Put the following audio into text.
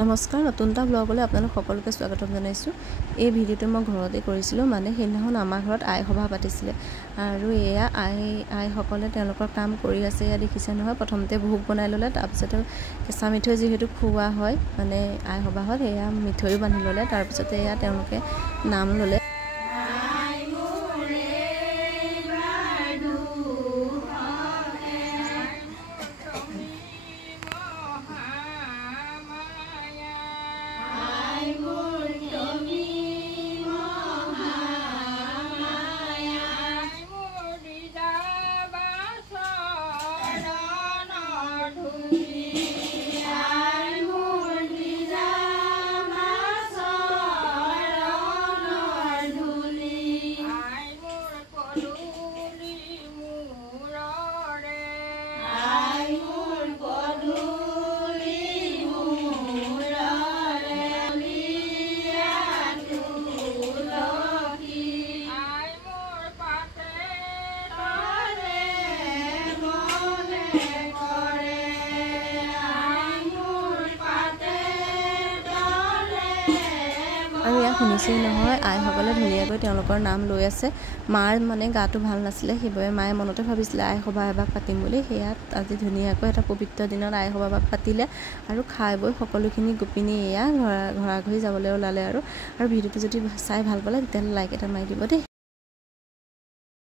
নমস্কাৰ, নতুন এটা ব্লগলৈ আপোনালোক সকলোকে স্বাগতম জনাইছোঁ। এই ভিডিঅ'টো মই ঘৰতে কৰিছিলোঁ, মানে সেইদিনাখন আমাৰ ঘৰত আই সভা পাতিছিলে আৰু এয়া আইসকলে তেওঁলোকৰ কাম কৰি আছে। এয়া দেখিছে নহয়, প্ৰথমতে ভোগ বনাই ল'লে, তাৰপিছতে কেঁচা মিঠৈ যিহেতু খুওৱা হয় মানে আই সভাত, এয়া মিঠৈও বান্ধি ল'লে। তাৰপিছতে এয়া তেওঁলোকে নাম ল'লে। আৰু ইয়াত শুনিছেই নহয়, আইসকলে ধুনীয়াকৈ তেওঁলোকৰ নাম লৈ আছে। মাৰ মানে গাটো ভাল নাছিলে, সেইবাবে মায়ে মনতে ভাবিছিলে আই সভা এভাগ পাতিম বুলি। সেয়াত আজি ধুনীয়াকৈ এটা পবিত্ৰ দিনত আই সভা এভাগ পাতিলে আৰু খাই বৈ সকলোখিনি গোপিনী এয়া ঘৰা ঘৰি যাবলৈ ওলালে। আৰু ভিডিঅ'টো যদি চাই ভাল পালে তেতিয়াহ'লে লাইক এটা মাৰি দিব দেই।